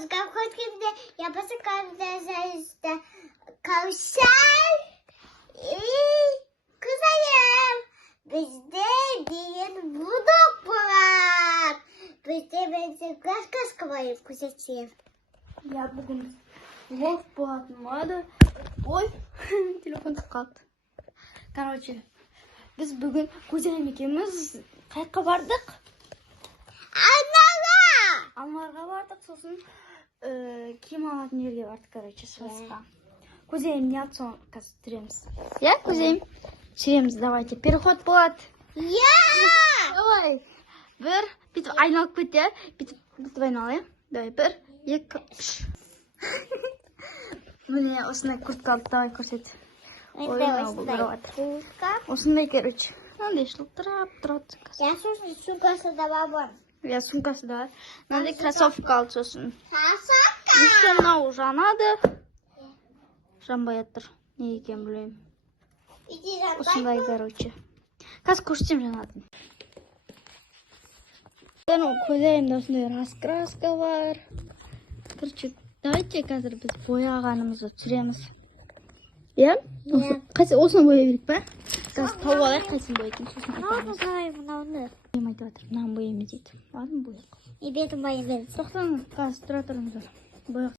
Оскар хотів я посекався каушаль і кузаєм. Bizde bir budok var. Bizde benzer kaska var kuzeciğim. Ya bugün Wolf Boat'ın vardı. Oy telefon kaldı. Короче, biz bugün kuzenim ikimiz kayıkka vardık. Anlarga vardık sosun kim alатын yerге бардық, короче, связка. Kuzenim не отцом кастыреміз. Я, kuzenim? Süреміз, давайте. Переход болады. Ya! Давай. Bir, бүйтіп айналып кетті. Бүйтіп айналайық. Давай, бір, екі, үш. Міне, осындай куртка алып, давай көрсет. Осындай, короче. Мынандай жылтырап тұрады. Я сумкасы да бар. Я сумкасы да бар. Мынандай кроссовка алды сосын. Сасака! Еще мынау жанады. Жанбай жатыр. Не екенін білмеймін. Осындай, короче. Қазір көрсетем жанатын. Көзайымда осындай раскраска бар. Короче, давайте қазір біз бояғанымызды түсіреміз. Иә? Осыны боя берейік па? Қазір тауып алайық, қайсын бояйтын. Мынауны. Мен айтып жатыр, мынаны боямыз дейді. Ладно, бояйық. Бетін боямыз. Тоқтаңыз, қазір тұра тұрыңыздар. Бояқ